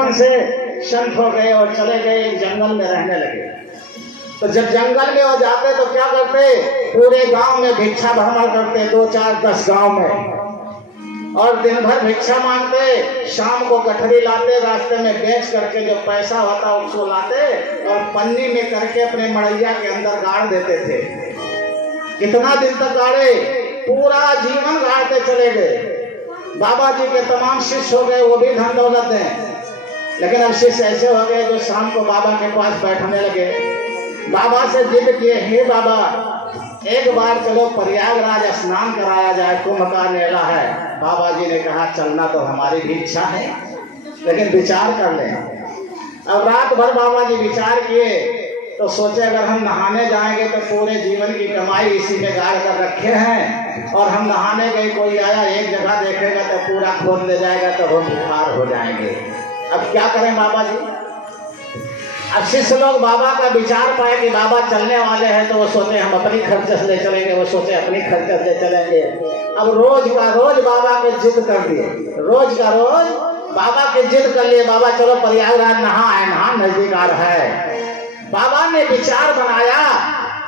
बचपन से संत हो गए और चले गए एक जंगल में रहने लगे। तो जब जंगल में वो जाते तो क्या करते, पूरे गांव में भिक्षा भ्रमण करते, 2 4 10 गांव में, और दिन भर भिक्षा मांगते। शाम को गठरी लाते, रास्ते में बेच करके जो पैसा होता उसको लाते और पन्नी में करके अपने मड़ैया के अंदर गाड़ देते थे। कितना दिन तक गाड़े, पूरा जीवन गाड़ते चले गए। बाबा जी के तमाम शिष्य हो गए, वो भी धन दौलत दें, लेकिन अब शिष्य ऐसे हो गए जो शाम को बाबा के पास बैठने लगे। बाबा से जिद किए, हे बाबा एक बार चलो प्रयागराज स्नान कराया जाए, कुंभ का मेला है। बाबा जी ने कहा चलना तो हमारी भी इच्छा है, लेकिन विचार कर ले। अब रात भर बाबा जी विचार किए तो सोचे अगर हम नहाने जाएंगे तो पूरे जीवन की कमाई इसी में गाड़ कर रखे हैं, और हम नहाने गए, कोई आया एक जगह देखेगा तो पूरा खोद ले जाएगा तो हम बुखार हो जाएंगे। अब क्या करें बाबा जी। अब शिष्य लोग बाबा का विचार पाए कि बाबा चलने वाले हैं, तो वो सोचे हम अपनी खर्च से ले चलेंगे, वो सोचे अपनी खर्च से ले चलेंगे। अब रोज का रोज बाबा के जिद कर दिए, रोज का रोज बाबा के जिद कर लिए, बाबा चलो प्रयागराज नहा नजदीक आ रहा है। बाबा ने विचार बनाया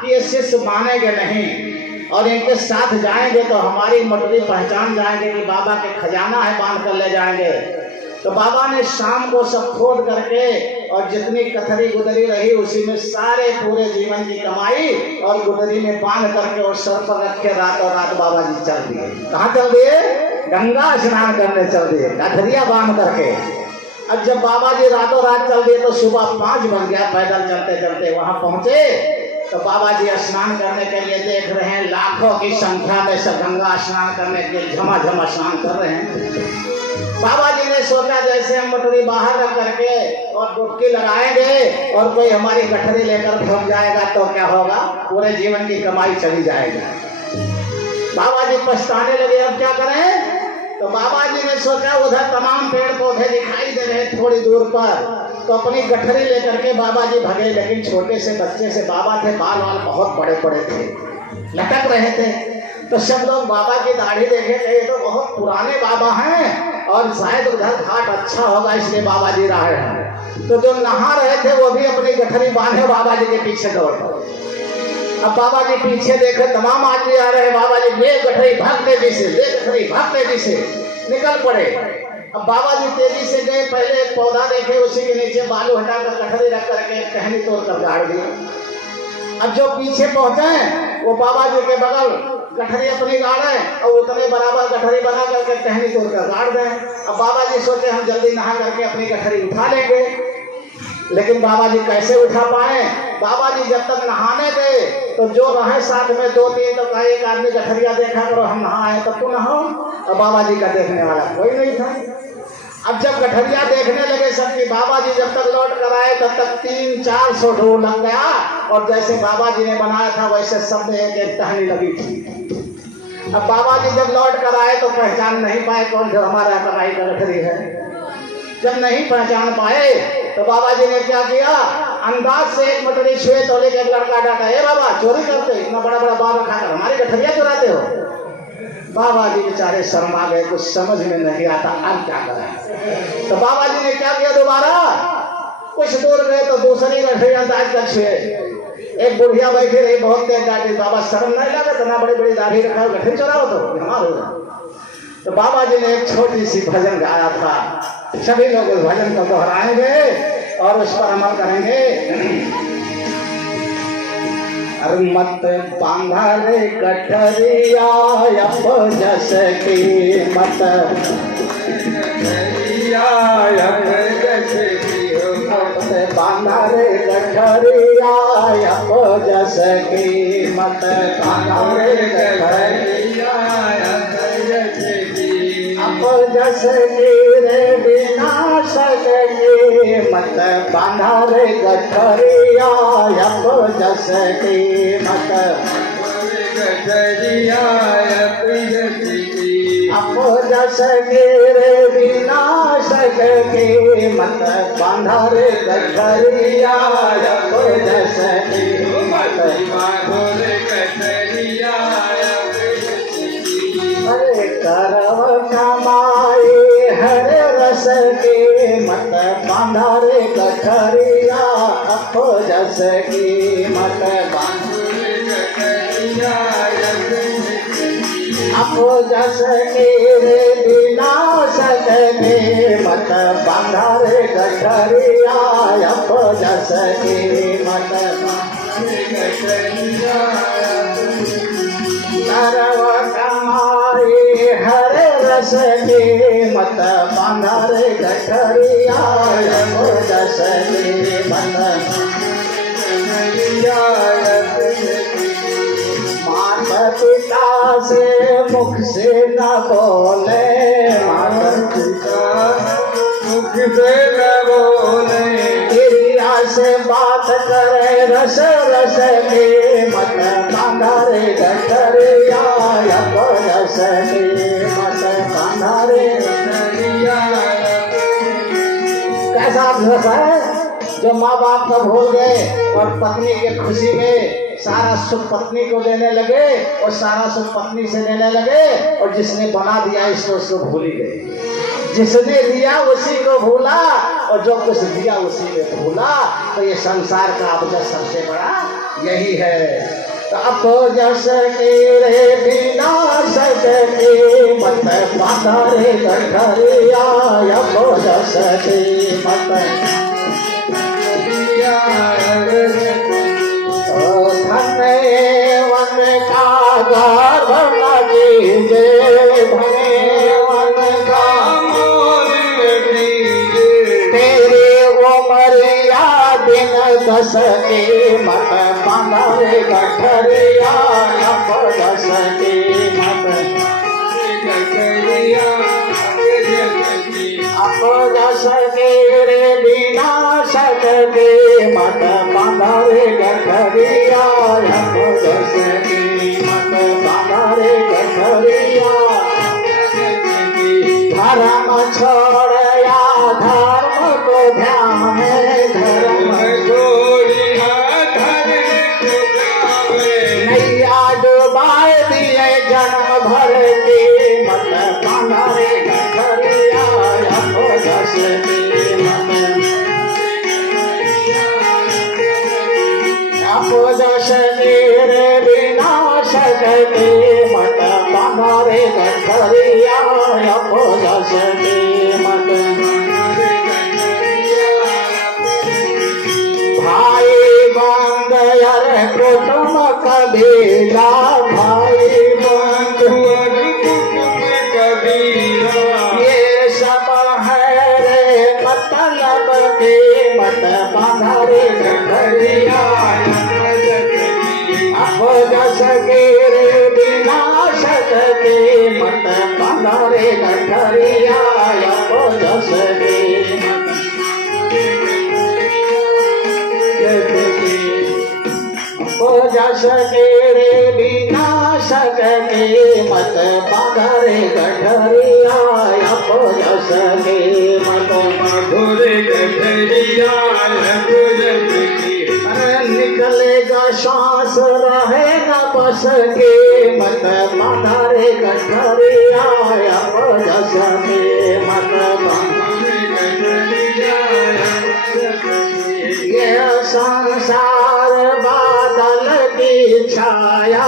कि ये शिष्य मानेंगे नहीं, और इनके साथ जाएंगे तो हमारी मटरी पहचान जाएंगे कि बाबा के खजाना है, बांध कर ले जाएंगे। तो बाबा ने शाम को सब खोद करके और जितनी कथरी गुदरी रही उसी में सारे पूरे जीवन की कमाई और गुदरी में बांध करके और सर पर रख के रातों रात बाबा जी चल दिए। कहाँ चल दिए? गंगा स्नान करने चल दिए, कथरिया बांध करके। अब जब बाबा जी रातों रात चल दिए तो सुबह 5 बज गया, पैदल चलते चलते वहां पहुंचे तो बाबा जी स्नान करने के लिए देख रहे हैं लाखों की संख्या में सब गंगा स्नान करने के लिए झमाझम स्नान कर रहे हैं। बाबा जी ने सोचा जैसे हम मटरी बाहर रख करके और डुबकी लगाएंगे और कोई हमारी गठरी लेकर फंस जाएगा तो क्या होगा, पूरे जीवन की कमाई चली जाएगी। बाबा जी पछताने लगे अब क्या करें। तो बाबा जी ने सोचा उधर तमाम पेड़ पौधे दिखाई दे रहे थोड़ी दूर पर, तो अपनी गठरी लेकर के बाबा जी भगे। लेकिन छोटे से बच्चे से बाबा थे, बाल वाल बहुत बड़े बड़े थे, लटक रहे थे। तो सब लोग बाबा की दाढ़ी देखे, ये तो बहुत पुराने बाबा हैं और शायद उधर घाट अच्छा होगा इसलिए बाबा जी रहे हैं। तो जो नहा रहे थे वो भी अपनी गठरी बांधे बाबा जी के पीछे दौड़ पड़े। अब बाबा जी पीछे देखे तमाम आदमी आ रहे हैं, बाबा जी ले गठरी भाग तेजी से, ले गठरी भाग तेजी से, निकल पड़े। अब बाबा जी तेजी से गए, पहले एक पौधा देखे उसी के नीचे बालू हटाकर गठरी रख करके टहनी तोड़कर गाड़ दी। अब जो पीछे पहुंचे वो बाबा जी के बगल गठरी अपनी गाड़े और उतने बराबर गठरी बना करके टहनी तोड़कर गाड़ दें। अब बाबा जी सोचे हम जल्दी नहा करके अपनी गठरी उठा लेंगे, लेकिन बाबा जी कैसे उठा पाए। बाबा जी जब तक नहाने गए तो जो रहे साथ में 2-3 तो कहा एक आदमी गठरिया देखा करो, हम नहाए तो तू नहाओ। और बाबा जी का देखने वाला कोई नहीं था। अब जब गठरिया देखने लगे सबकी, बाबा जी जब तक लौट कर आए तब तक 300-400 ढोल लग गया, और जैसे बाबा जी ने बनाया था वैसे सब में एक टहनी लगी थी। अब बाबा जी जब लौट कर आए तो पहचान नहीं पाए कौन जो हमारा कमाई का गठरी है। जब नहीं पहचान पाए तो बाबा जी ने क्या किया, अंदाज से एक मटरी छुए तो लेके एक लड़का डांटा, ए बाबा चोरी करते, इतना बड़ा बड़ा बाल रखा कर हमारी गठरिया चुराते हो। बाबा जी बेचारे शर्मा गए, कुछ समझ में नहीं आता अब क्या करें। तो बाबा जी ने क्या किया, दोबारा कुछ दूर गए तो दूसरी गठरी अंदाज कर छुए। एक बुढ़िया बैठी रही, बहुत तेज डांटी, बाबा शर्म नहीं लगे, इतना बड़ी बड़ी दाढ़ी रखा गठरी चुराओ तो हमारे। तो बाबा जी ने एक छोटी सी भजन गाया था, सभी लोग उस भजन को दोहराएंगे और उस पर अमल करेंगे। अरे मत बांधा रे गठरिया अब जस की, मत बांधा रे गठरिया अब जस की, मत बांधा रे गठरिया अब जस की रे विनाश की, मत बांधा रे गठरिया अब जस की, मत गठरिया अब जस की रे विनाश की, मत बांधा रे गठरिया अब जस की, मत बांधो रे गठरिया। हरे करव कमाई हरे रस की, मत बांधा रे गठरिया अपो जस की मत अपो जस की रे विनाश के मत बांधा रे गठरिया अपो जस की मत नरव कमाई हर रस की मत बांधा रे गठरिया अपो जस की मत माता पिता से मुख से न बोले माता पिता मुख से न बोले क्रिया से बात करे रस रस के मत बांधा रे गठरिया अपो जस की मत बांधा रे गठरिया। कैसा रस है जो माँ बाप को भूल गए और पत्नी के खुशी में सारा सुख पत्नी को देने लगे और सारा सुख पत्नी से देने लगे और जिसने बना दिया इसको उसको भूल ही गए। जिसने दिया उसी को भूला और जो कुछ दिया उसी में भूला। तो ये संसार का अवजय सबसे बड़ा यही है। तो अपो जस के रे विनाश के मत बांधा रे गठरिया अपो जस के मत धने वन का गर्भ न कीजे धने वन का तेरी उमरिया दिन दस के मत बांधा रे गठरिया अपो जस के मत अपो जस के रे विनाश के मत बांधा रे गठरिया अपो जस के मत बांधा रे गठरिया। धर्म छोड़या धर्म को ध्यान धर्म छोड़िया धर्म को ध्यान नैया डुबाए दिए जन्म भर के मत बांधा रे गठरिया अपो जस के मत अपो जस के रे विनाश के मत बांधा रे गठरिया अपो जस के मत भाई बंद यार कुटुंब कबीला भाई बंद कुटुंब कबीला ये सब है रे मतलब के मत बांधा रे गठरिया अपो जस के रे विनाश के मत बांधा रे गठरिया अपो जस के मत अपो जस के रे विनाश के मत बांधा रे गठरिया अपो जस के मत मधुर गठरिया अपो जस के निकलेगा श्वास रहे न बस के मत बांधा रे गठरिया अपो जस के मत बांधा रे गठरिया। ये संसार बादल की छाया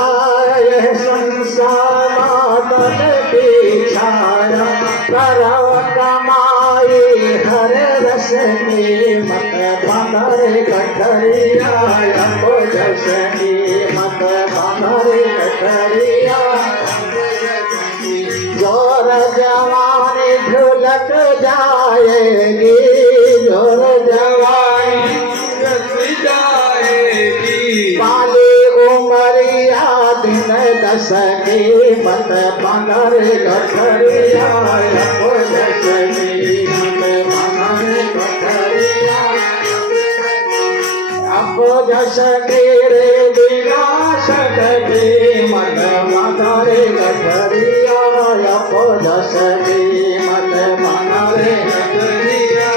ये संसार बादल की छाया करव कमाई हर रस की मत बांधा रे गठरिया अपो जस की मत बांधा रे गठरिया। जोर जवानी ढुलक जाएगी जोर जवानी जाएगी पाली उमरिया दिन दस की मत बांधा रे गठरिया अपो जस की मत बांधा रे गठरिया अपो जस के रे विनाश के मत बांधा रे गठरिया अपो जस की मत बांधा रे गठरिया।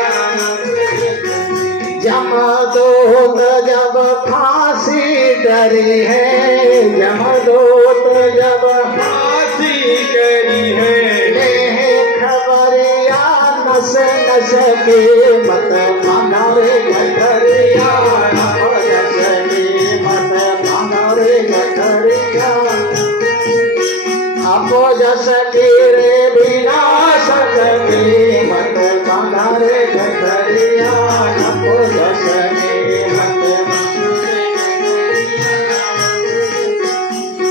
जमदूत जब फांसी डरी है जमदूत जब फांसी करी है खबरिया नस नस जस की मत माना रे गठरिया, नभ जस की मत माना रे गठरिया। आपो जस की रे विनाश की मत माना रे गठरिया, आपो जस की मत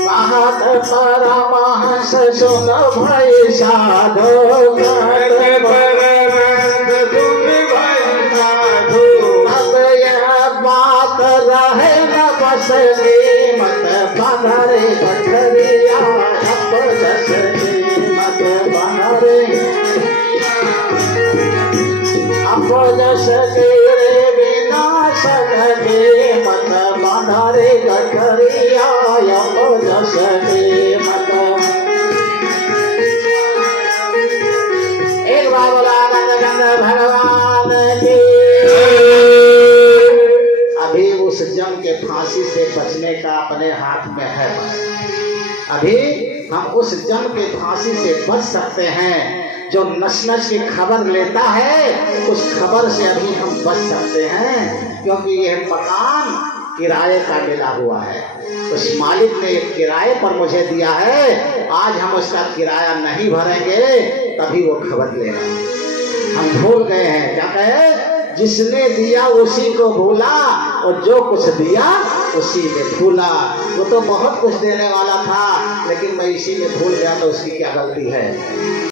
कहत परमहंस सुन भई साधु, कहत परमहंस सुन भई साधु। अब यह बात रहे न बस की मत बांधा रे गठरिया, अब जस की मत बांधा रे, अब जस की रे विनाश की मत बांधा रे गठरिया, अब जस की मत। एक बार बोला गंग भगवान की। अभी उस जम के फांसी से बचने का अपने हाथ में है बस। अभी हम उस जम के फांसी से बच सकते हैं। जो नस नस की खबर लेता है उस खबर से अभी हम बच सकते हैं, क्योंकि यह मकान किराए का मिला हुआ है। उस मालिक ने किराए पर मुझे दिया है, आज हम उसका किराया नहीं भरेंगे तभी वो खबर लेगा। हम भूल गए हैं, क्या कहे, जिसने दिया उसी को भूला और जो कुछ दिया उसी में भूला। वो तो बहुत कुछ देने वाला था लेकिन मैं इसी में भूल गया, तो उसकी क्या गलती है।